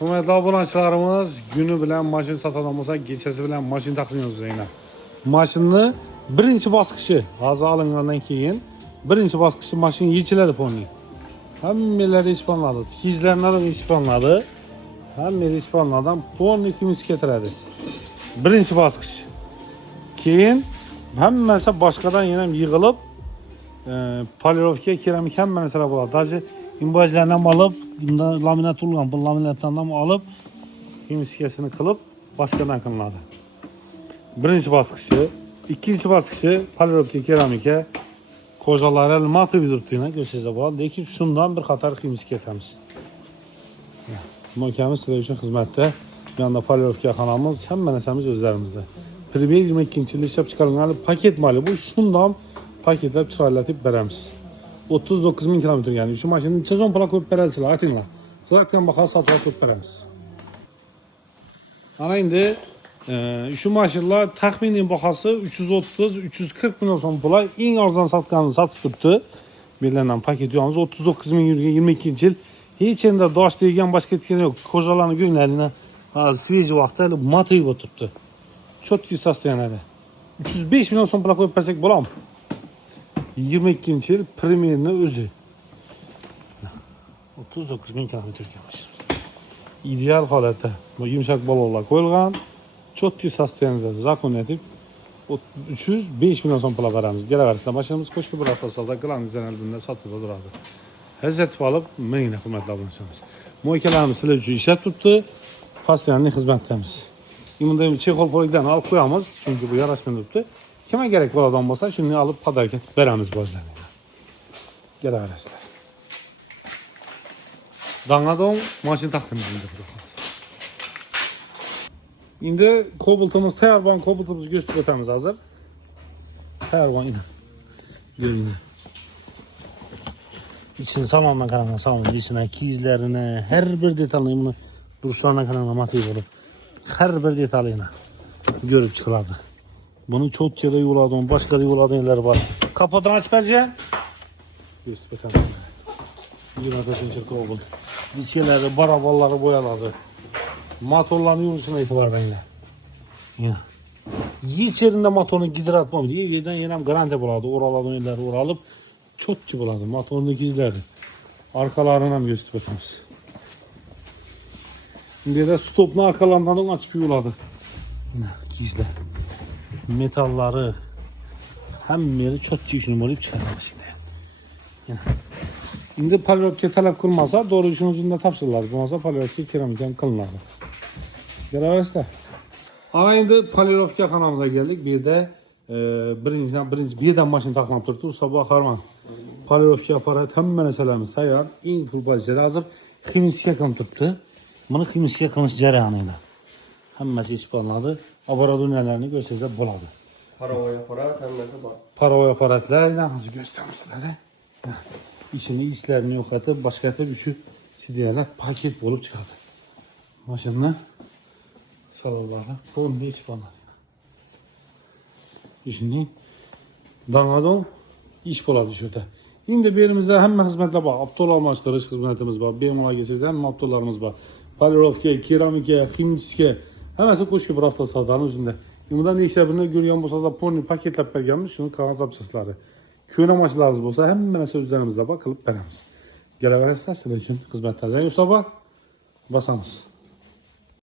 Hürmetli abunəçilərimiz, günü bilən maşın satan olsa, geçəsi bilən maşın taxılıyoruz yine. Maşını birinci baskışı hazır alıngandan keyin birinci baskışı maşın yetilədi ponni. Həmmələri İspanladı, tikizlərlə də İspanladı. Həmmələri İspanladan ponni kimisi getirədi. Birinci baskış. Keyin həmməsə başqadan yenə yığılıb polirovka, keramik həmməsə buladı. Dacı imbajlarından alıp, laminat olan bu laminatlardan alıp kimiskesini kılıp başkadan kılınadı. Birinci baskısı, ikinci baskısı polirovka, keramike kocaları matı vidurttuğuna gösteride bu. Lekin şundan bir qatar kimiske etemiz. Mükemmel sizler için hizmette. Bir anda polirovka kanalımız həmməsəmiz özlərimizdə. Primer 22-ci il işləb çıxarılan paket mali bu. Şundan paketləb çıraylatıb verəmiz. 39.000 kilometre yani. Şu maşının sezon plak koyup verəlisilər. Atınlar. Sıraktan bakar satışa koyup verəmiz. Ana indi şu maşınlar təxminin baxası 330-340 milyon son pula en arzan satqanını satıb tutdu. Birilerinden paket yalnız 39.022 yıl. Hiç yerinde daş deyilgen başka etkeni yok. Kocalarını günlerine sveci vaxtı matıyı oturttu. Çok ki saslayanları. 305 milyon son pula koyup versek bulam. 22. yıl premierini özü. 39.000 kilometre gelmiş. İdeal halette. Bu yumuşak balonlar koyulgan. Çok ki saslayanları zakon edip 305 milyon son pula veremiz. Gele verirse başımız koşku bir hafta salda kılan izleneldiğinde satıldı durardı. Hezzetip alıp meyine hürmetli abonəçilərimiz. Muhikelerimiz sizler için işlet tuttu. Pastayanın hizmetlemiz. İmundayım çekol polikden alıp koyamız. Çünkü bu yaraşmını tuttu. Kime gerek bu adam olsa şimdi alıp padarken veremiz bu özlerine. Gel arkadaşlar. Dangadon maşın taktığımız indi kobultumuz, tayarban kobultumuz gösterimiz hazır. Tayarban yine. Görünüyor. İçini samanla karanlığa samanla içine, kizlerine, her bir detayını bunu duruşlarına karanlığa matıyı bulup her bir detayını görüp çıkardı. Bunu çok yere yuladım, başka da yuladım yerler var. Kapatını aç perce. Göster bakalım. Yine taşın şirkı oldu. Dişeleri, barabalları boyaladı. Motorların yürüyüşüne itibar benimle. Yine. Hiç yerinde motorunu gidir atmam diye yerden yenem garanti buladı. Oralardan yerleri oralıp çok ki buladı. Motorunu gizlerdi. Arkalarından göster bakalım. Şimdi de stopunu arkalarından açıp yuladı. Yine gizler. Metalları hem yeri çok işini olup çıkartmak şimdi. Yine. Şimdi polirovka talep kılmasa doğru işin ucunda tapsırlar. Bulmasa polirovka keramikten kılınırlar. Gel arkadaşlar. Ana indi polirovka kanalımıza geldik. Bir de birden maşın taklanıp durdu. Usta bu akarman. Polirovka aparat hem meselemiz tayar. En full bazıları hazır. Kimisiye kanıp tuttu. Bunu kimisiye kanıp cereyanıyla. Hemmesi İspanyol'da. Aparat ünlelerini gösterse buladı. Parovoy aparat hemmesi var. Parovoy aparatlarla hazır göstermişler. İçini islerini yok atıp başka atıp üçü sidiyeler paket bulup çıkardı. Maşınla salonlarla fonda İspanyol. İçini dangadon iş buladı şurada. Şimdi birimizde hem hizmetler var. Aptal amaçları hizmetimiz var. Bir mola geçirdi hem aptallarımız var. Polirovka, keramike, kimçiske. Həməsi qoş ki bir hafta sadanın üzündə. Bundan ne işləbirini görüyorsun bolsa da ponni paketləb bərgənmiş. Şunun qalan zapçasları. Köynə maçlarımız bolsa həmməsi özlərimizdə bakılıp verəmiz. Gələ verəslər sizlər üçün xizmətlərdən. Yoxsa var, basamız.